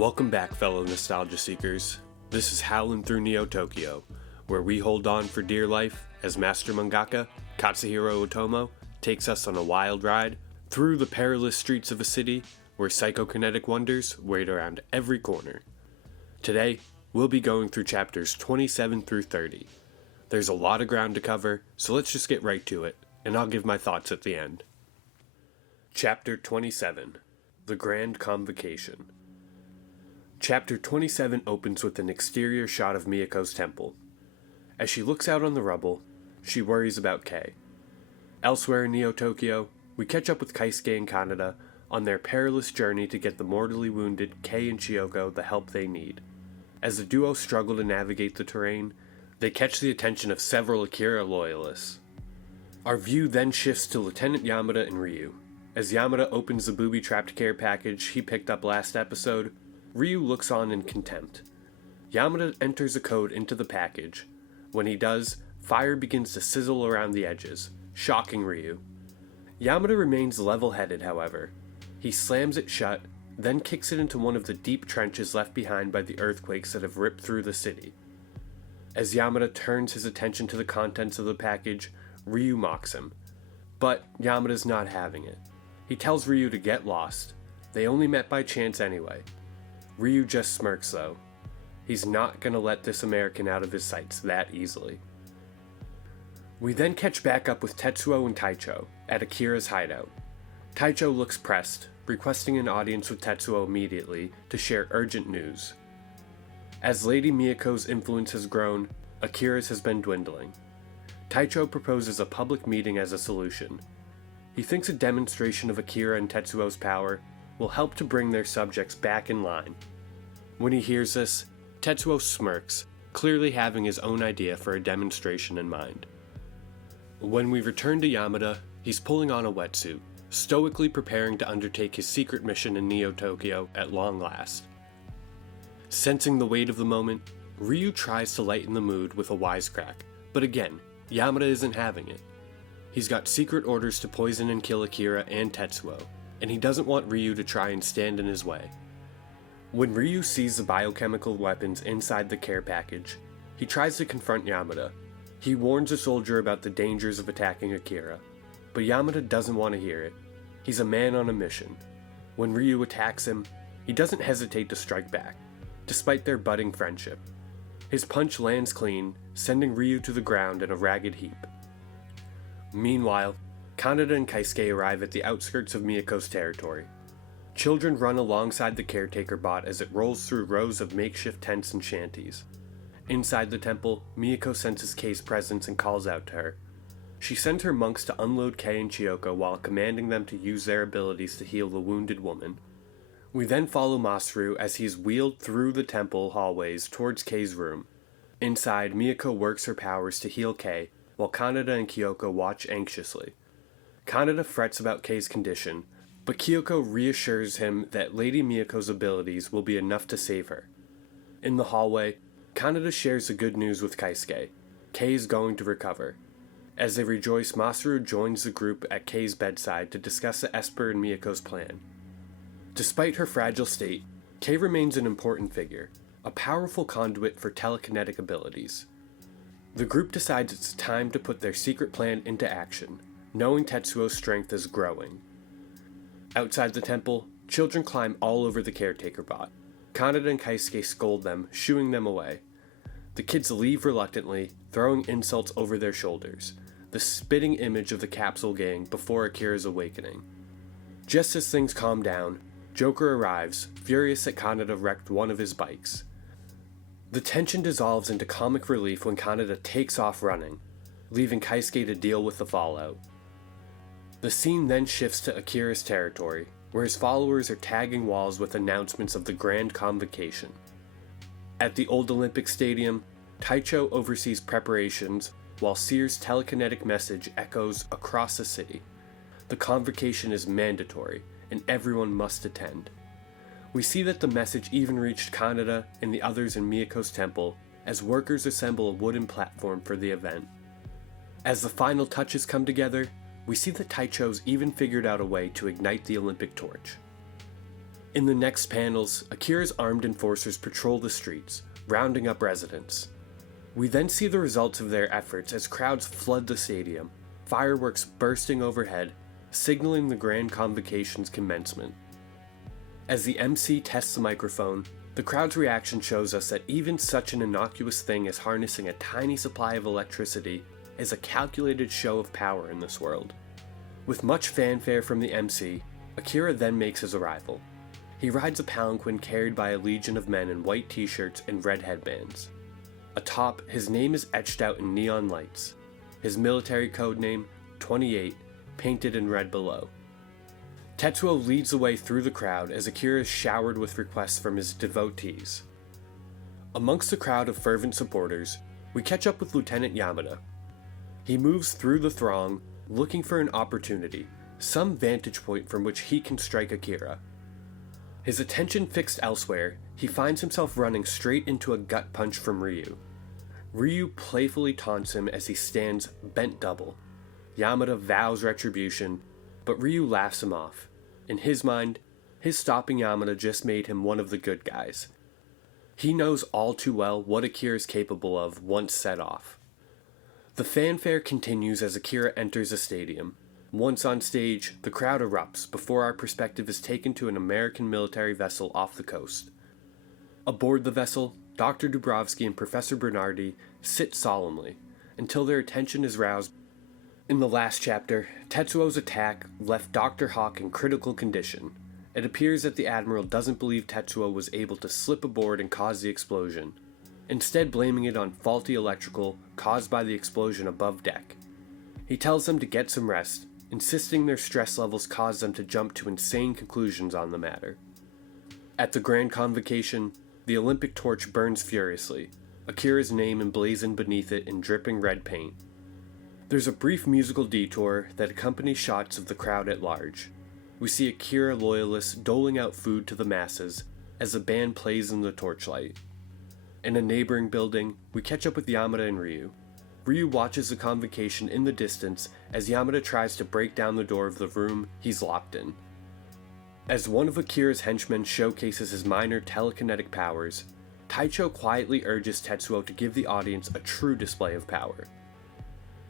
Welcome back, fellow nostalgia seekers. This is Howlin' Through Neo Tokyo, where we hold on for dear life as master mangaka Katsuhiro Otomo takes us on a wild ride through the perilous streets of a city where psychokinetic wonders wait around every corner. Today, we'll be going through chapters 27 through 30. There's a lot of ground to cover, so let's just get right to it, and I'll give my thoughts at the end. Chapter 27, The Grand Convocation. Chapter 27 opens with an exterior shot of Miyako's temple. As she looks out on the rubble, she worries about Kei. Elsewhere in Neo Tokyo, we catch up with Keisuke and Kaneda on their perilous journey to get the mortally wounded Kei and Chiyoko the help they need. As the duo struggle to navigate the terrain, they catch the attention of several Akira loyalists. Our view then shifts to Lieutenant Yamada and Ryu. As Yamada opens the booby-trapped care package he picked up last episode, Ryu looks on in contempt. Yamada enters a code into the package. When he does, fire begins to sizzle around the edges, shocking Ryu. Yamada remains level-headed, however. He slams it shut, then kicks it into one of the deep trenches left behind by the earthquakes that have ripped through the city. As Yamada turns his attention to the contents of the package, Ryu mocks him. But Yamada's not having it. He tells Ryu to get lost. They only met by chance anyway. Ryu just smirks though. He's not gonna let this American out of his sights that easily. We then catch back up with Tetsuo and Taicho at Akira's hideout. Taicho looks pressed, requesting an audience with Tetsuo immediately to share urgent news. As Lady Miyako's influence has grown, Akira's has been dwindling. Taicho proposes a public meeting as a solution. He thinks a demonstration of Akira and Tetsuo's power will help to bring their subjects back in line. When he hears this, Tetsuo smirks, clearly having his own idea for a demonstration in mind. When we return to Yamada, he's pulling on a wetsuit, stoically preparing to undertake his secret mission in Neo Tokyo at long last. Sensing the weight of the moment, Ryu tries to lighten the mood with a wisecrack, but again, Yamada isn't having it. He's got secret orders to poison and kill Akira and Tetsuo, and he doesn't want Ryu to try and stand in his way. When Ryu sees the biochemical weapons inside the care package, he tries to confront Yamada. He warns the soldier about the dangers of attacking Akira, but Yamada doesn't want to hear it. He's a man on a mission. When Ryu attacks him, he doesn't hesitate to strike back, despite their budding friendship. His punch lands clean, sending Ryu to the ground in a ragged heap. Meanwhile, Kaneda and Keisuke arrive at the outskirts of Miyako's territory. Children run alongside the caretaker bot as it rolls through rows of makeshift tents and shanties. Inside the temple, Miyako senses Kei's presence and calls out to her. She sends her monks to unload Kei and Chiyoko while commanding them to use their abilities to heal the wounded woman. We then follow Masaru as he is wheeled through the temple hallways towards Kei's room. Inside, Miyako works her powers to heal Kei, while Kaneda and Kyoko watch anxiously. Kaneda frets about Kei's condition, but Kyoko reassures him that Lady Miyako's abilities will be enough to save her. In the hallway, Kaneda shares the good news with Keisuke. Kei is going to recover. As they rejoice, Masaru joins the group at Kei's bedside to discuss the Esper and Miyako's plan. Despite her fragile state, Kei remains an important figure, a powerful conduit for telekinetic abilities. The group decides it's time to put their secret plan into action, knowing Tetsuo's strength is growing. Outside the temple, children climb all over the caretaker bot. Kaneda and Keisuke scold them, shooing them away. The kids leave reluctantly, throwing insults over their shoulders, the spitting image of the capsule gang before Akira's awakening. Just as things calm down, Joker arrives, furious that Kaneda wrecked one of his bikes. The tension dissolves into comic relief when Kaneda takes off running, leaving Keisuke to deal with the fallout. The scene then shifts to Akira's territory, where his followers are tagging walls with announcements of the Grand Convocation. At the old Olympic Stadium, Taicho oversees preparations, while Sear's telekinetic message echoes across the city. The convocation is mandatory, and everyone must attend. We see that the message even reached Kaneda and the others in Miyako's temple, as workers assemble a wooden platform for the event. As the final touches come together, we see that Taicho's even figured out a way to ignite the Olympic torch. In the next panels, Akira's armed enforcers patrol the streets, rounding up residents. We then see the results of their efforts as crowds flood the stadium, fireworks bursting overhead, signaling the grand convocation's commencement. As the MC tests the microphone, the crowd's reaction shows us that even such an innocuous thing as harnessing a tiny supply of electricity is a calculated show of power in this world. With much fanfare from the MC, Akira then makes his arrival. He rides a palanquin carried by a legion of men in white t-shirts and red headbands. Atop, his name is etched out in neon lights. His military code name, 28, painted in red below. Tetsuo leads the way through the crowd as Akira is showered with requests from his devotees. Amongst the crowd of fervent supporters, we catch up with Lieutenant Yamada. He moves through the throng, looking for an opportunity, some vantage point from which he can strike Akira. His attention fixed elsewhere, he finds himself running straight into a gut punch from Ryu. Ryu playfully taunts him as he stands bent double. Yamada vows retribution, but Ryu laughs him off. In his mind, his stopping Yamada just made him one of the good guys. He knows all too well what Akira is capable of once set off. The fanfare continues as Akira enters the stadium. Once on stage, the crowd erupts before our perspective is taken to an American military vessel off the coast. Aboard the vessel, Dr. Dubrovsky and Professor Bernardi sit solemnly until their attention is roused. In the last chapter, Tetsuo's attack left Dr. Hawk in critical condition. It appears that the Admiral doesn't believe Tetsuo was able to slip aboard and cause the explosion, instead blaming it on faulty electrical caused by the explosion above deck. He tells them to get some rest, insisting their stress levels cause them to jump to insane conclusions on the matter. At the Grand Convocation, the Olympic torch burns furiously, Akira's name emblazoned beneath it in dripping red paint. There's a brief musical detour that accompanies shots of the crowd at large. We see Akira loyalists doling out food to the masses as the band plays in the torchlight. In a neighboring building, we catch up with Yamada and Ryu. Ryu watches the convocation in the distance as Yamada tries to break down the door of the room he's locked in. As one of Akira's henchmen showcases his minor telekinetic powers, Taicho quietly urges Tetsuo to give the audience a true display of power.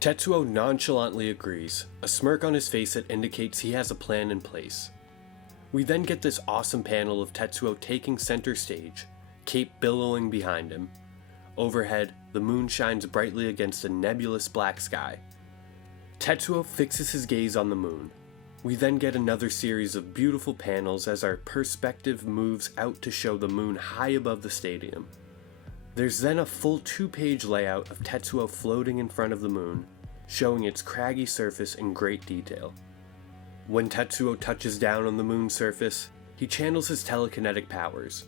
Tetsuo nonchalantly agrees, a smirk on his face that indicates he has a plan in place. We then get this awesome panel of Tetsuo taking center stage, cape billowing behind him. Overhead, the moon shines brightly against a nebulous black sky. Tetsuo fixes his gaze on the moon. We then get another series of beautiful panels as our perspective moves out to show the moon high above the stadium. There's then a full 2-page layout of Tetsuo floating in front of the moon, showing its craggy surface in great detail. When Tetsuo touches down on the moon's surface, he channels his telekinetic powers,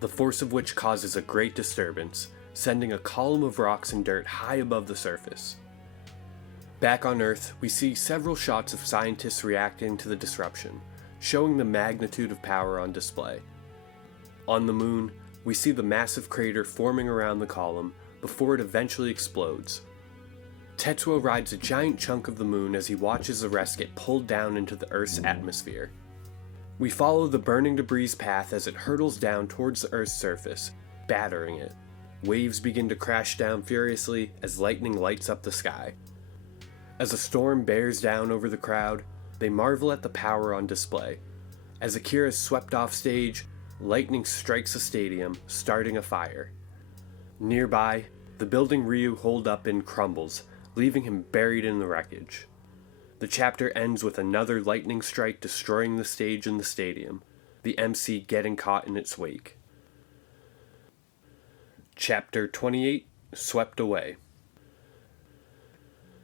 the force of which causes a great disturbance, sending a column of rocks and dirt high above the surface. Back on Earth, we see several shots of scientists reacting to the disruption, showing the magnitude of power on display. On the moon, we see the massive crater forming around the column before it eventually explodes. Tetsuo rides a giant chunk of the moon as he watches the rest get pulled down into the Earth's atmosphere. We follow the burning debris path as it hurtles down towards the Earth's surface, battering it. Waves begin to crash down furiously as lightning lights up the sky. As a storm bears down over the crowd, they marvel at the power on display. As Akira is swept off stage, lightning strikes the stadium, starting a fire. Nearby, the building Ryu holed up in crumbles, leaving him buried in the wreckage. The chapter ends with another lightning strike destroying the stage and the stadium, the MC getting caught in its wake. Chapter 28, Swept Away.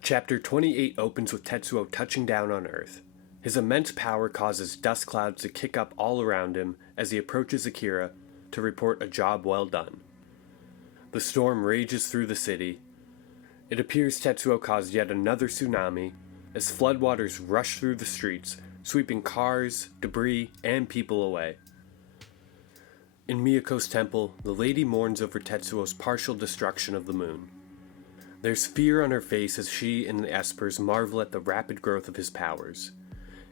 Chapter 28 opens with Tetsuo touching down on Earth. His immense power causes dust clouds to kick up all around him as he approaches Akira to report a job well done. The storm rages through the city. It appears Tetsuo caused yet another tsunami as floodwaters rush through the streets, sweeping cars, debris, and people away. In Miyako's temple, the lady mourns over Tetsuo's partial destruction of the moon. There's fear on her face as she and the Espers marvel at the rapid growth of his powers.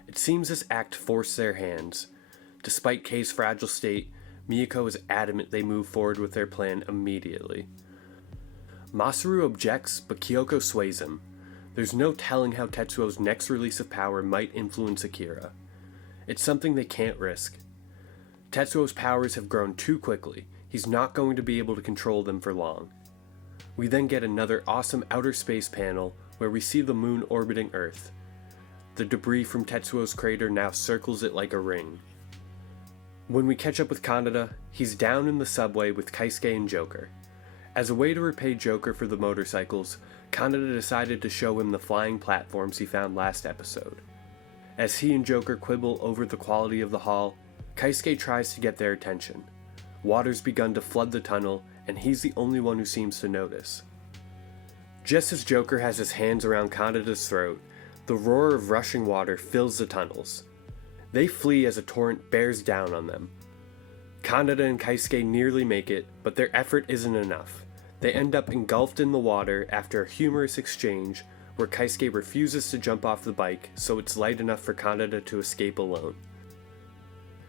It seems this act forced their hands. Despite Kei's fragile state, Miyako is adamant they move forward with their plan immediately. Masaru objects, but Kyoko sways him. There's no telling how Tetsuo's next release of power might influence Akira. It's something they can't risk. Tetsuo's powers have grown too quickly. He's not going to be able to control them for long. We then get another awesome outer space panel where we see the moon orbiting Earth. The debris from Tetsuo's crater now circles it like a ring. When we catch up with Kaneda, he's down in the subway with Keisuke and Joker. As a way to repay Joker for the motorcycles, Kaneda decided to show him the flying platforms he found last episode. As he and Joker quibble over the quality of the haul, Keisuke tries to get their attention. Water's begun to flood the tunnel, and he's the only one who seems to notice. Just as Joker has his hands around Kaneda's throat, the roar of rushing water fills the tunnels. They flee as a torrent bears down on them. Kaneda and Keisuke nearly make it, but their effort isn't enough. They end up engulfed in the water after a humorous exchange where Keisuke refuses to jump off the bike so it's light enough for Kaneda to escape alone.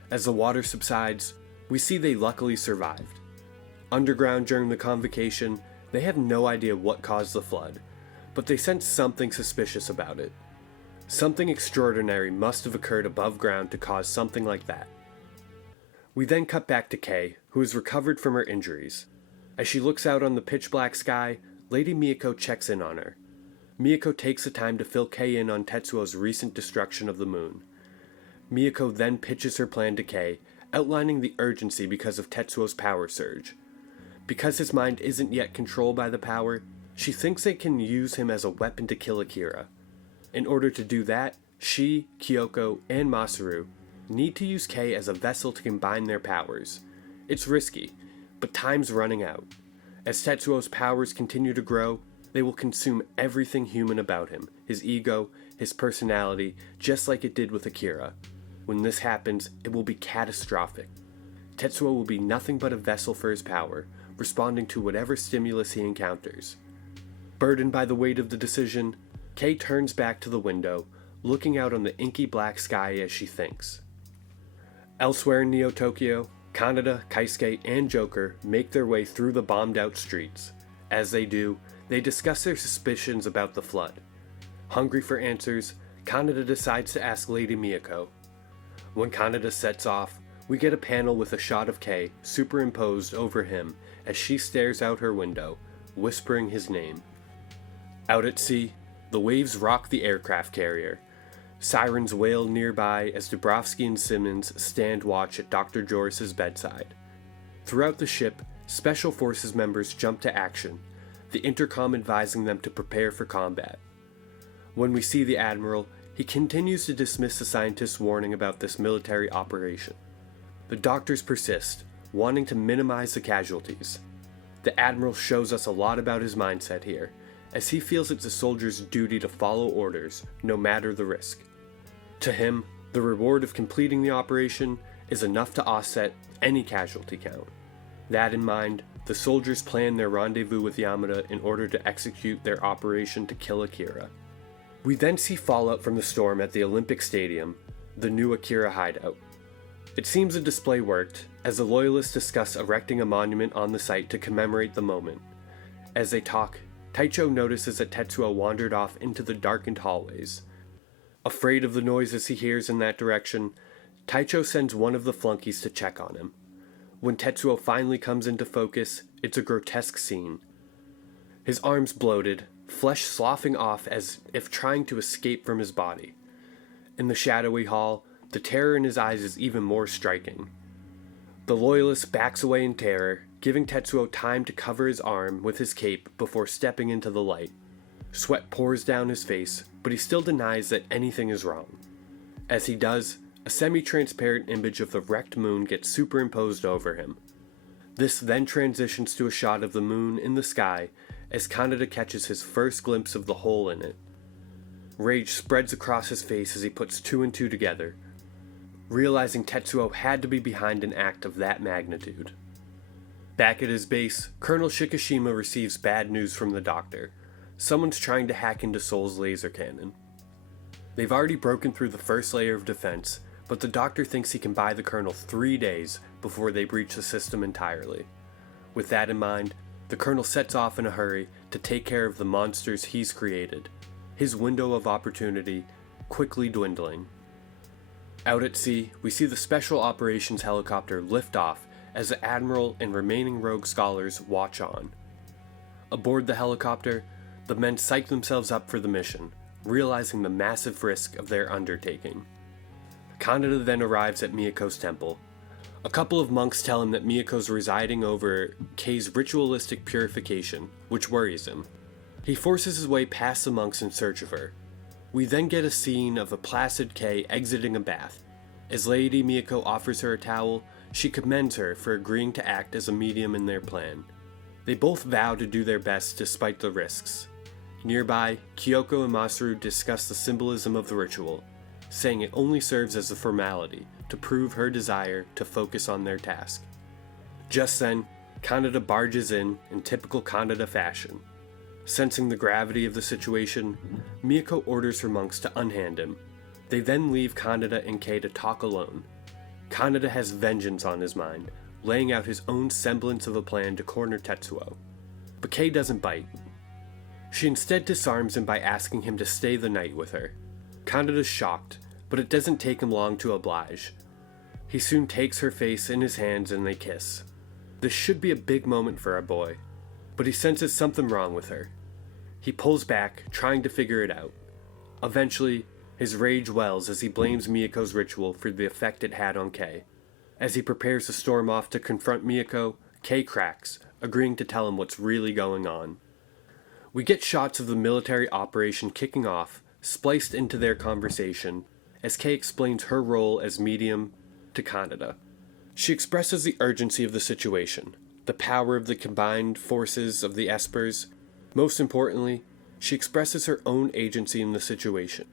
As the water subsides, we see they luckily survived. Underground during the convocation, they have no idea what caused the flood, but they sense something suspicious about it. Something extraordinary must have occurred above ground to cause something like that. We then cut back to Kei, who has recovered from her injuries. As she looks out on the pitch-black sky, Lady Miyako checks in on her. Miyako takes the time to fill Kei in on Tetsuo's recent destruction of the moon. Miyako then pitches her plan to Kei, outlining the urgency because of Tetsuo's power surge. Because his mind isn't yet controlled by the power, she thinks they can use him as a weapon to kill Akira. In order to do that, she, Kyoko, and Masaru need to use Kei as a vessel to combine their powers. It's risky, but time's running out. As Tetsuo's powers continue to grow, they will consume everything human about him, his ego, his personality, just like it did with Akira. When this happens, it will be catastrophic. Tetsuo will be nothing but a vessel for his power, responding to whatever stimulus he encounters. Burdened by the weight of the decision, Kei turns back to the window, looking out on the inky black sky as she thinks. Elsewhere in Neo-Tokyo, Kaneda, Keisuke, and Joker make their way through the bombed-out streets. As they do, they discuss their suspicions about the flood. Hungry for answers, Kaneda decides to ask Lady Miyako. When Kaneda sets off, we get a panel with a shot of Kei superimposed over him as she stares out her window, whispering his name. Out at sea, the waves rock the aircraft carrier. Sirens wail nearby as Dubrovsky and Simmons stand watch at Dr. Joris's bedside. Throughout the ship, Special Forces members jump to action, the intercom advising them to prepare for combat. When we see the Admiral, he continues to dismiss the scientists' warning about this military operation. The doctors persist, wanting to minimize the casualties. The Admiral shows us a lot about his mindset here, as he feels it's a soldier's duty to follow orders, no matter the risk. To him, the reward of completing the operation is enough to offset any casualty count. That in mind, the soldiers plan their rendezvous with Yamada in order to execute their operation to kill Akira. We then see fallout from the storm at the Olympic Stadium, the new Akira hideout. It seems the display worked, as the Loyalists discuss erecting a monument on the site to commemorate the moment. As they talk, Taicho notices that Tetsuo wandered off into the darkened hallways. Afraid of the noises he hears in that direction, Taicho sends one of the flunkies to check on him. When Tetsuo finally comes into focus, it's a grotesque scene. His arms bloated, flesh sloughing off as if trying to escape from his body. In the shadowy hall, the terror in his eyes is even more striking. The Loyalist backs away in terror, giving Tetsuo time to cover his arm with his cape before stepping into the light. Sweat pours down his face, but he still denies that anything is wrong. As he does, a semi-transparent image of the wrecked moon gets superimposed over him. This then transitions to a shot of the moon in the sky as Kaneda catches his first glimpse of the hole in it. Rage spreads across his face as he puts two and two together, realizing Tetsuo had to be behind an act of that magnitude. Back at his base, Colonel Shikishima receives bad news from the doctor. Someone's trying to hack into Soul's laser cannon. They've already broken through the first layer of defense, but the doctor thinks he can buy the Colonel 3 days before they breach the system entirely. With that in mind, the Colonel sets off in a hurry to take care of the monsters he's created, his window of opportunity quickly dwindling. Out at sea, we see the Special Operations helicopter lift off as the Admiral and remaining rogue scholars watch on. Aboard the helicopter, the men psych themselves up for the mission, realizing the massive risk of their undertaking. Kaneda then arrives at Miyako's temple. A couple of monks tell him that Miyako's residing over Kei's ritualistic purification, which worries him. He forces his way past the monks in search of her. We then get a scene of a placid Kei exiting a bath. As Lady Miyako offers her a towel, she commends her for agreeing to act as a medium in their plan. They both vow to do their best despite the risks. Nearby, Kyoko and Masaru discuss the symbolism of the ritual, saying it only serves as a formality to prove her desire to focus on their task. Just then, Kaneda barges in typical Kaneda fashion. Sensing the gravity of the situation, Miyako orders her monks to unhand him. They then leave Kaneda and Kei to talk alone. Kaneda has vengeance on his mind, laying out his own semblance of a plan to corner Tetsuo. But Kei doesn't bite. She instead disarms him by asking him to stay the night with her. Kaneda's shocked, but it doesn't take him long to oblige. He soon takes her face in his hands and they kiss. This should be a big moment for our boy, but he senses something wrong with her. He pulls back, trying to figure it out. Eventually, his rage wells as he blames Miyako's ritual for the effect it had on Kei. As he prepares to storm off to confront Miyako, Kei cracks, agreeing to tell him what's really going on. We get shots of the military operation kicking off, spliced into their conversation, as Kei explains her role as medium to Kaneda. She expresses the urgency of the situation, the power of the combined forces of the Espers. Most importantly, she expresses her own agency in the situation.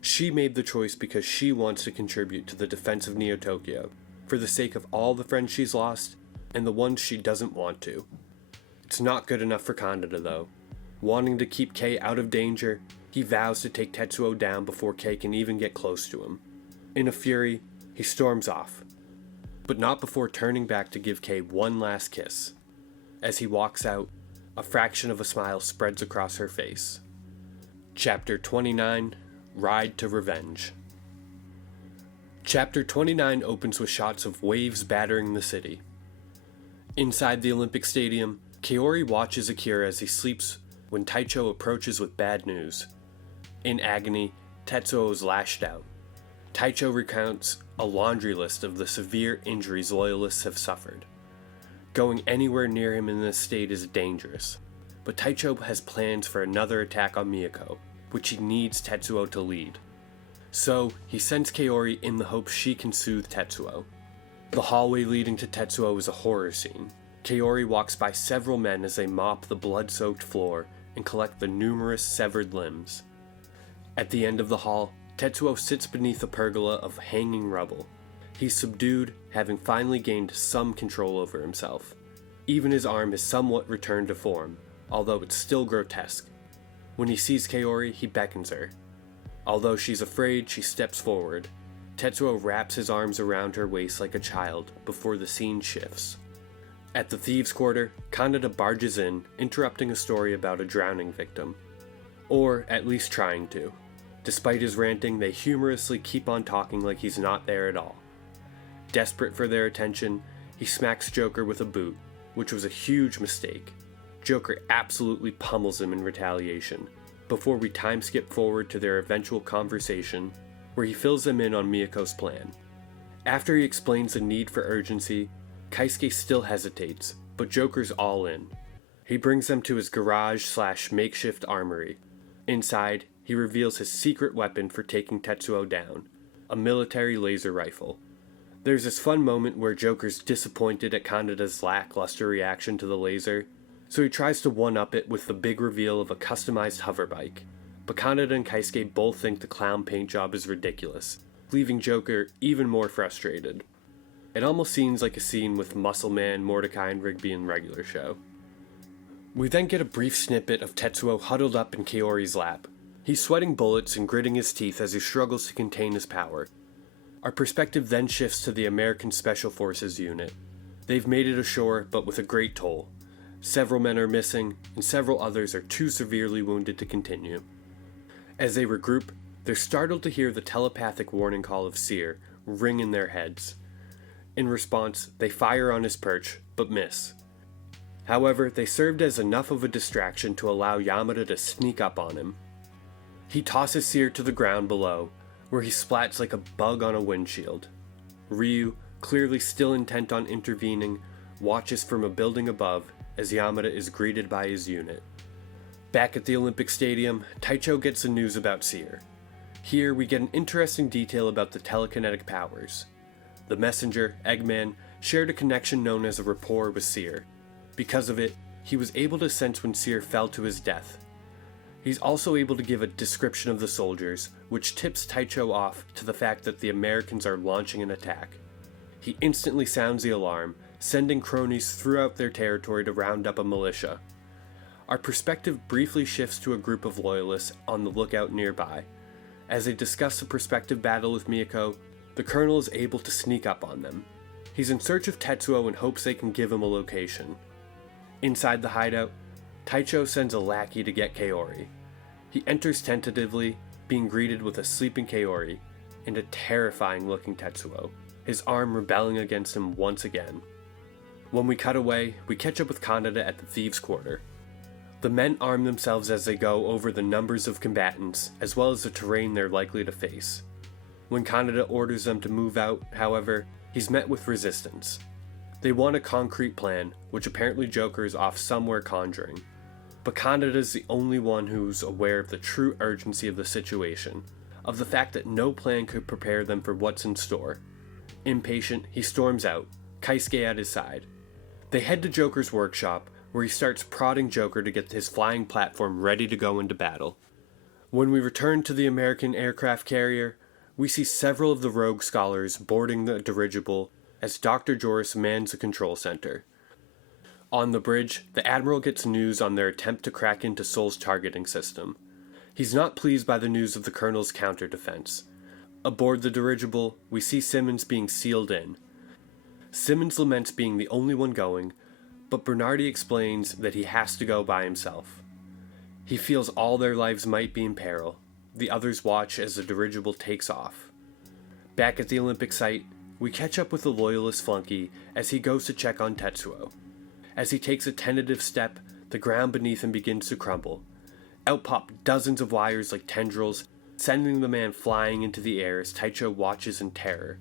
She made the choice because she wants to contribute to the defense of Neo-Tokyo, for the sake of all the friends she's lost, and the ones she doesn't want to. It's not good enough for Kaneda though. Wanting to keep Kei out of danger, he vows to take Tetsuo down before Kei can even get close to him. In a fury, he storms off, but not before turning back to give Kei one last kiss. As he walks out, a fraction of a smile spreads across her face. Chapter 29, Ride to Revenge. Chapter 29 opens with shots of waves battering the city. Inside the Olympic Stadium, Kaori watches Akira as he sleeps when Taicho approaches with bad news. In agony, Tetsuo is lashed out. Taicho recounts a laundry list of the severe injuries loyalists have suffered. Going anywhere near him in this state is dangerous, but Taicho has plans for another attack on Miyako, which he needs Tetsuo to lead. So, he sends Kaori in the hopes she can soothe Tetsuo. The hallway leading to Tetsuo is a horror scene. Kaori walks by several men as they mop the blood-soaked floor and collect the numerous severed limbs. At the end of the hall, Tetsuo sits beneath a pergola of hanging rubble. He's subdued, having finally gained some control over himself. Even his arm has somewhat returned to form, although it's still grotesque. When he sees Kaori, he beckons her. Although she's afraid, she steps forward. Tetsuo wraps his arms around her waist like a child before the scene shifts. At the thieves' quarter, Kaneda barges in, interrupting a story about a drowning victim. Or at least trying to. Despite his ranting, they humorously keep on talking like he's not there at all. Desperate for their attention, he smacks Joker with a boot, which was a huge mistake. Joker absolutely pummels him in retaliation, before we time skip forward to their eventual conversation, where he fills them in on Miyako's plan. After he explains the need for urgency, Kaisuke still hesitates, but Joker's all in. He brings them to his garage/makeshift armory. Inside, he reveals his secret weapon for taking Tetsuo down, a military laser rifle. There's this fun moment where Joker's disappointed at Kaneda's lackluster reaction to the laser, so he tries to one-up it with the big reveal of a customized hoverbike. But Kaneda and Kaisuke both think the clown paint job is ridiculous, leaving Joker even more frustrated. It almost seems like a scene with Muscle Man, Mordecai, and Rigby in regular show. We then get a brief snippet of Tetsuo huddled up in Kaori's lap. He's sweating bullets and gritting his teeth as he struggles to contain his power. Our perspective then shifts to the American Special Forces unit. They've made it ashore, but with a great toll. Several men are missing, and several others are too severely wounded to continue. As they regroup, they're startled to hear the telepathic warning call of Seer ring in their heads. In response, they fire on his perch, but miss. However, they served as enough of a distraction to allow Yamada to sneak up on him. He tosses Seer to the ground below, where he splats like a bug on a windshield. Ryu, clearly still intent on intervening, watches from a building above as Yamada is greeted by his unit. Back at the Olympic Stadium, Taicho gets the news about Seer. Here we get an interesting detail about the telekinetic powers. The messenger, Eggman, shared a connection known as a rapport with Seer. Because of it, he was able to sense when Seer fell to his death. He's also able to give a description of the soldiers, which tips Taicho off to the fact that the Americans are launching an attack. He instantly sounds the alarm, sending cronies throughout their territory to round up a militia. Our perspective briefly shifts to a group of loyalists on the lookout nearby. As they discuss the prospective battle with Miyako, the colonel is able to sneak up on them. He's in search of Tetsuo and hopes they can give him a location. Inside the hideout, Taicho sends a lackey to get Kaori. He enters tentatively, being greeted with a sleeping Kaori and a terrifying-looking Tetsuo, his arm rebelling against him once again. When we cut away, we catch up with Kaneda at the Thieves' Quarter. The men arm themselves as they go over the numbers of combatants, as well as the terrain they're likely to face. When Kaneda orders them to move out, however, he's met with resistance. They want a concrete plan, which apparently Joker is off somewhere conjuring. But Kaneda is the only one who's aware of the true urgency of the situation, of the fact that no plan could prepare them for what's in store. Impatient, he storms out, Kaisuke at his side. They head to Joker's workshop, where he starts prodding Joker to get his flying platform ready to go into battle. When we return to the American aircraft carrier, we see several of the rogue scholars boarding the dirigible as Dr. Joris mans the control center. On the bridge, the Admiral gets news on their attempt to crack into Sol's targeting system. He's not pleased by the news of the Colonel's counter-defense. Aboard the dirigible, we see Simmons being sealed in. Simmons laments being the only one going, but Bernardi explains that he has to go by himself. He feels all their lives might be in peril. The others watch as the dirigible takes off. Back at the Olympic site, we catch up with the Loyalist flunky as he goes to check on Tetsuo. As he takes a tentative step, the ground beneath him begins to crumble. Out pop dozens of wires like tendrils, sending the man flying into the air as Taicho watches in terror.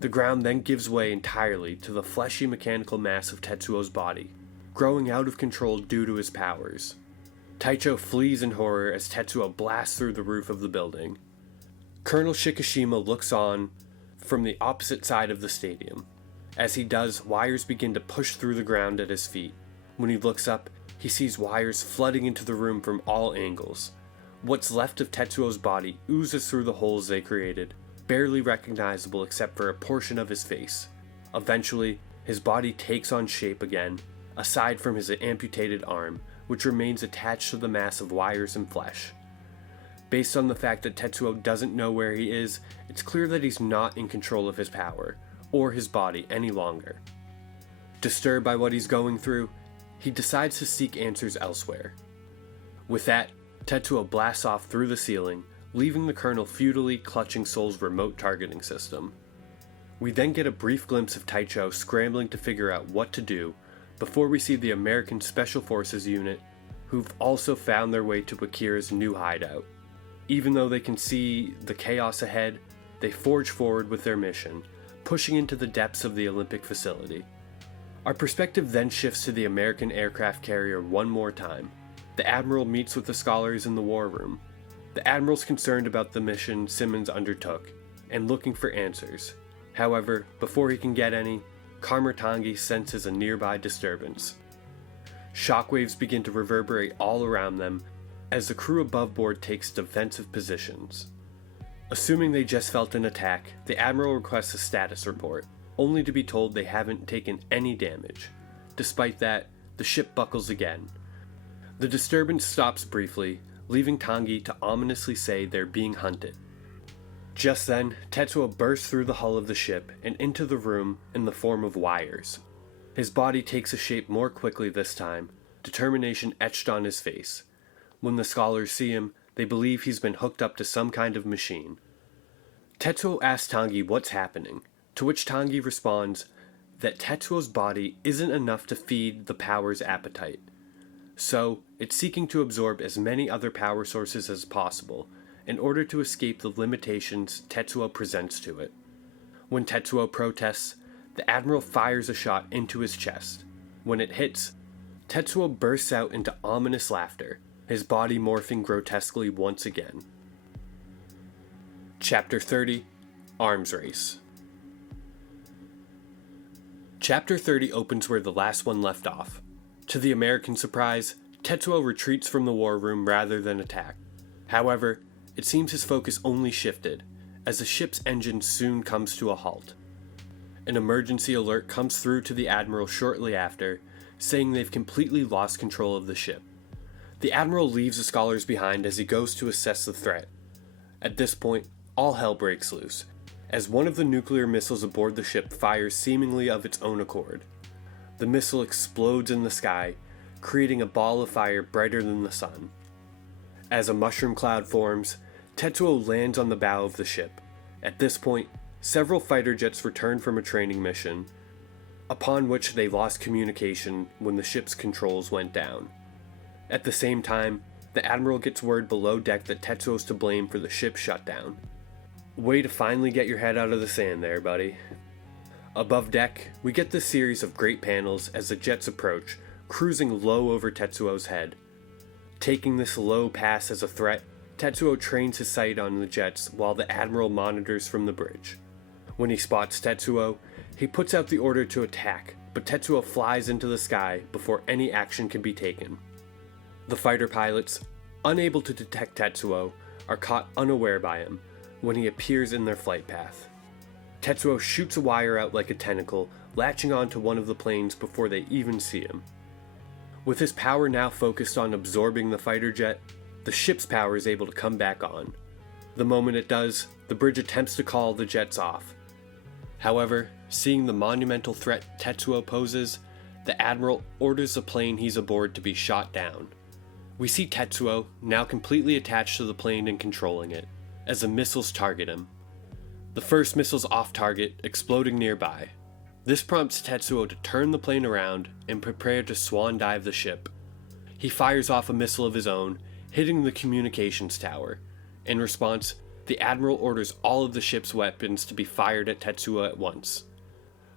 The ground then gives way entirely to the fleshy mechanical mass of Tetsuo's body, growing out of control due to his powers. Taicho flees in horror as Tetsuo blasts through the roof of the building. Colonel Shikishima looks on from the opposite side of the stadium. As he does, wires begin to push through the ground at his feet. When he looks up, he sees wires flooding into the room from all angles. What's left of Tetsuo's body oozes through the holes they created, barely recognizable except for a portion of his face. Eventually, his body takes on shape again, aside from his amputated arm, which remains attached to the mass of wires and flesh. Based on the fact that Tetsuo doesn't know where he is, it's clear that he's not in control of his power, or his body any longer. Disturbed by what he's going through, he decides to seek answers elsewhere. With that, Tetsuo blasts off through the ceiling, leaving the Colonel futilely clutching Sol's remote targeting system. We then get a brief glimpse of Taicho scrambling to figure out what to do before we see the American Special Forces unit, who've also found their way to Akira's new hideout. Even though they can see the chaos ahead, they forge forward with their mission, pushing into the depths of the Olympic facility. Our perspective then shifts to the American aircraft carrier one more time. The Admiral meets with the scholars in the war room. The Admiral's concerned about the mission Simmons undertook, and looking for answers. However, before he can get any, Kamertangi senses a nearby disturbance. Shockwaves begin to reverberate all around them as the crew above board takes defensive positions. Assuming they just felt an attack, the Admiral requests a status report, only to be told they haven't taken any damage. Despite that, the ship buckles again. The disturbance stops briefly, leaving Tangi to ominously say they're being hunted. Just then, Tetsuo bursts through the hull of the ship and into the room in the form of wires. His body takes a shape more quickly this time, determination etched on his face. When the scholars see him, they believe he's been hooked up to some kind of machine. Tetsuo asks Tangi what's happening, to which Tangi responds that Tetsuo's body isn't enough to feed the power's appetite. So, it's seeking to absorb as many other power sources as possible, in order to escape the limitations Tetsuo presents to it. When Tetsuo protests, the Admiral fires a shot into his chest. When it hits, Tetsuo bursts out into ominous laughter, his body morphing grotesquely once again. Chapter 30, Arms Race. Chapter 30 opens where the last one left off. To the American surprise, Tetsuo retreats from the war room rather than attack. However, it seems his focus only shifted, as the ship's engine soon comes to a halt. An emergency alert comes through to the Admiral shortly after, saying they've completely lost control of the ship. The Admiral leaves the scholars behind as he goes to assess the threat. At this point, all hell breaks loose, as one of the nuclear missiles aboard the ship fires seemingly of its own accord. The missile explodes in the sky, creating a ball of fire brighter than the sun. As a mushroom cloud forms, Tetsuo lands on the bow of the ship. At this point, several fighter jets return from a training mission, upon which they lost communication when the ship's controls went down. At the same time, the Admiral gets word below deck that Tetsuo's to blame for the ship shutdown. Way to finally get your head out of the sand there, buddy. Above deck, we get this series of great panels as the jets approach, cruising low over Tetsuo's head. Taking this low pass as a threat, Tetsuo trains his sight on the jets while the Admiral monitors from the bridge. When he spots Tetsuo, he puts out the order to attack, but Tetsuo flies into the sky before any action can be taken. The fighter pilots, unable to detect Tetsuo, are caught unaware by him when he appears in their flight path. Tetsuo shoots a wire out like a tentacle, latching onto one of the planes before they even see him. With his power now focused on absorbing the fighter jet, the ship's power is able to come back on. The moment it does, the bridge attempts to call the jets off. However, seeing the monumental threat Tetsuo poses, the Admiral orders the plane he's aboard to be shot down. We see Tetsuo, now completely attached to the plane and controlling it, as the missiles target him. The first missile's off target, exploding nearby. This prompts Tetsuo to turn the plane around and prepare to swan dive the ship. He fires off a missile of his own, hitting the communications tower. In response, the Admiral orders all of the ship's weapons to be fired at Tetsuo at once.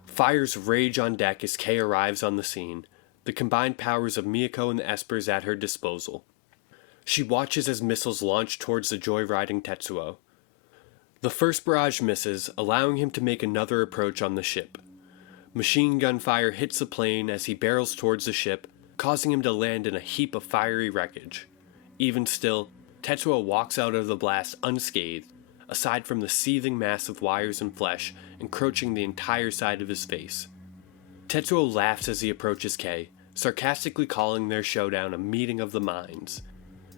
Fires rage on deck as Kei arrives on the scene, the combined powers of Miyako and the Espers at her disposal. She watches as missiles launch towards the joyriding Tetsuo. The first barrage misses, allowing him to make another approach on the ship. Machine gun fire hits the plane as he barrels towards the ship, causing him to land in a heap of fiery wreckage. Even still, Tetsuo walks out of the blast unscathed, aside from the seething mass of wires and flesh encroaching the entire side of his face. Tetsuo laughs as he approaches Kei, sarcastically calling their showdown a meeting of the minds.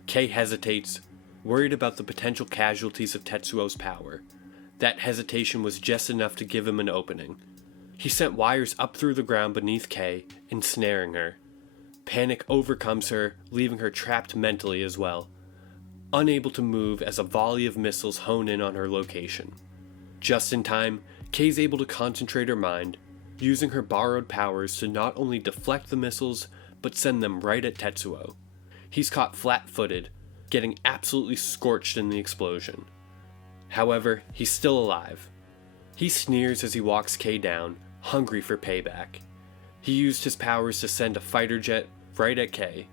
Kei hesitates, worried about the potential casualties of Tetsuo's power. That hesitation was just enough to give him an opening. He sent wires up through the ground beneath Kei, ensnaring her. Panic overcomes her, leaving her trapped mentally as well, unable to move as a volley of missiles hone in on her location. Just in time, Kei's able to concentrate her mind, using her borrowed powers to not only deflect the missiles, but send them right at Tetsuo. He's caught flat-footed, getting absolutely scorched in the explosion. However, he's still alive. He sneers as he walks Kei down, hungry for payback. He used his powers to send a fighter jet right at Kei,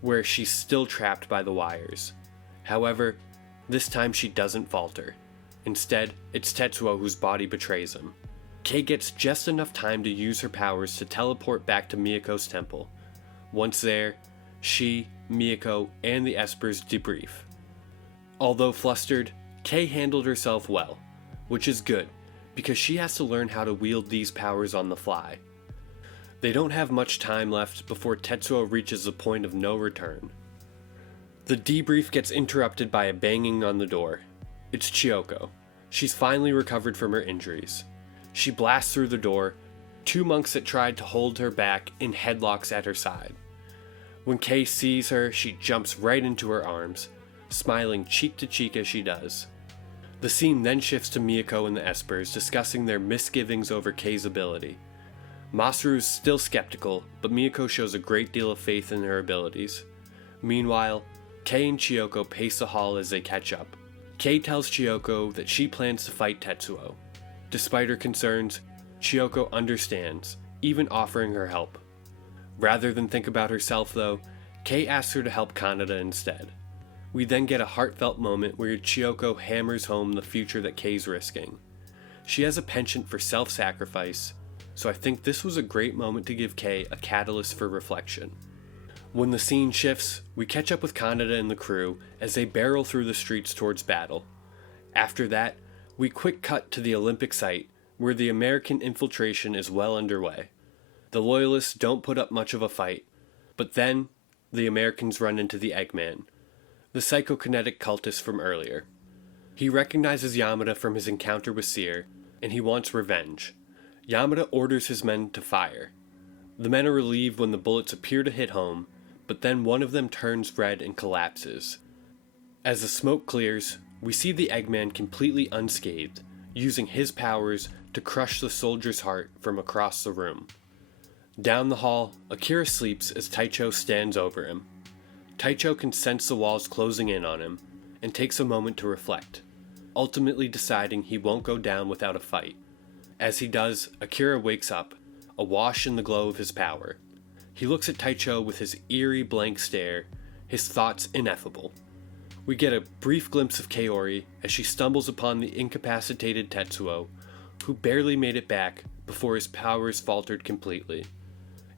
where she's still trapped by the wires. However, this time she doesn't falter. Instead, it's Tetsuo whose body betrays him. Kei gets just enough time to use her powers to teleport back to Miyako's temple. Once there, she, Miyako, and the Espers debrief. Although flustered, Kei handled herself well, which is good, because she has to learn how to wield these powers on the fly. They don't have much time left before Tetsuo reaches the point of no return. The debrief gets interrupted by a banging on the door. It's Chiyoko. She's finally recovered from her injuries. She blasts through the door, 2 monks that tried to hold her back in headlocks at her side. When Kei sees her, she jumps right into her arms, smiling cheek to cheek as she does. The scene then shifts to Miyako and the Espers discussing their misgivings over Kei's ability. Masaru's still skeptical, but Miyako shows a great deal of faith in her abilities. Meanwhile, Kei and Chiyoko pace the hall as they catch up. Kei tells Chiyoko that she plans to fight Tetsuo. Despite her concerns, Chiyoko understands, even offering her help. Rather than think about herself though, Kei asks her to help Kaneda instead. We then get a heartfelt moment where Chiyoko hammers home the future that Kei's risking. She has a penchant for self-sacrifice, so I think this was a great moment to give Kei a catalyst for reflection. When the scene shifts, we catch up with Kaneda and the crew as they barrel through the streets towards battle. After that, we quick cut to the Olympic site, where the American infiltration is well underway. The Loyalists don't put up much of a fight, but then the Americans run into the Eggman, the psychokinetic cultist from earlier. He recognizes Yamada from his encounter with Seer, and he wants revenge. Yamada orders his men to fire. The men are relieved when the bullets appear to hit home, but then one of them turns red and collapses. As the smoke clears, we see the Eggman completely unscathed, using his powers to crush the soldier's heart from across the room. Down the hall, Akira sleeps as Taicho stands over him. Taicho can sense the walls closing in on him, and takes a moment to reflect, ultimately deciding he won't go down without a fight. As he does, Akira wakes up, awash in the glow of his power. He looks at Taicho with his eerie blank stare, his thoughts ineffable. We get a brief glimpse of Kaori as she stumbles upon the incapacitated Tetsuo, who barely made it back before his powers faltered completely.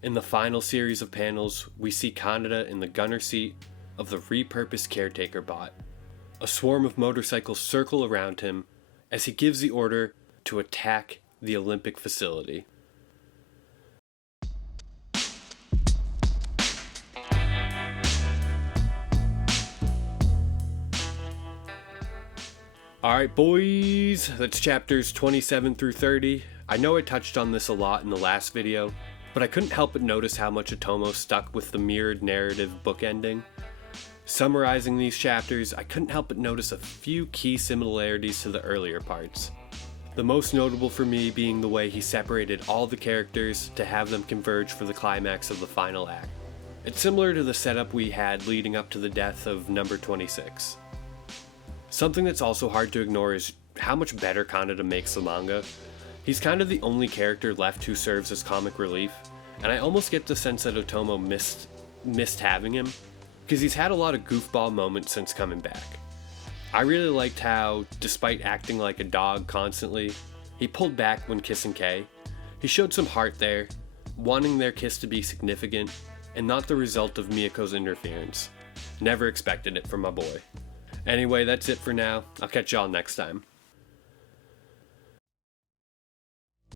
In the final series of panels, we see Kaneda in the gunner seat of the repurposed caretaker bot. A swarm of motorcycles circle around him as he gives the order to attack the Olympic facility. Alright boys, that's chapters 27 through 30. I know I touched on this a lot in the last video, but I couldn't help but notice how much Otomo stuck with the mirrored narrative book ending. Summarizing these chapters, I couldn't help but notice a few key similarities to the earlier parts. The most notable for me being the way he separated all the characters to have them converge for the climax of the final act. It's similar to the setup we had leading up to the death of number 26. Something that's also hard to ignore is how much better Kaneda makes the manga. He's kind of the only character left who serves as comic relief, and I almost get the sense that Otomo missed having him, because he's had a lot of goofball moments since coming back. I really liked how, despite acting like a dog constantly, he pulled back when kissing Kei. He showed some heart there, wanting their kiss to be significant, and not the result of Miyako's interference. Never expected it from my boy. Anyway, that's it for now. I'll catch y'all next time.